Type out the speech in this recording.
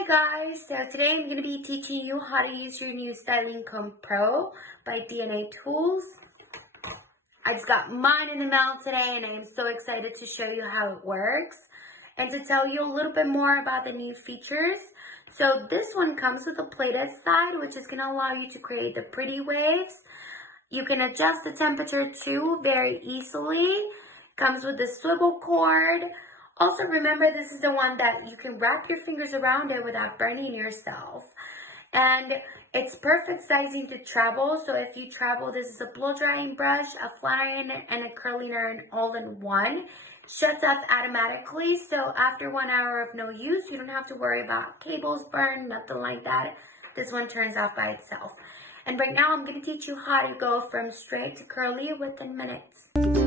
Hi guys, so today I'm going to be teaching you how to use your new Styling Comb Pro by DNA Tools. I just got mine in the mail today and I am so excited to show you how it works and to tell you a little bit more about the new features. So this one comes with a plated side, which is going to allow you to create the pretty waves. You can adjust the temperature too very easily. Comes with the swivel cord. Also remember, this is the one that you can wrap your fingers around it without burning yourself. And it's perfect sizing to travel. So if you travel, this is a blow drying brush, a flat iron, and a curling iron all in one. Shuts off automatically. So after 1 hour of no use, you don't have to worry about cables burned, nothing like that. This one turns off by itself. And right now I'm going to teach you how to go from straight to curly within minutes.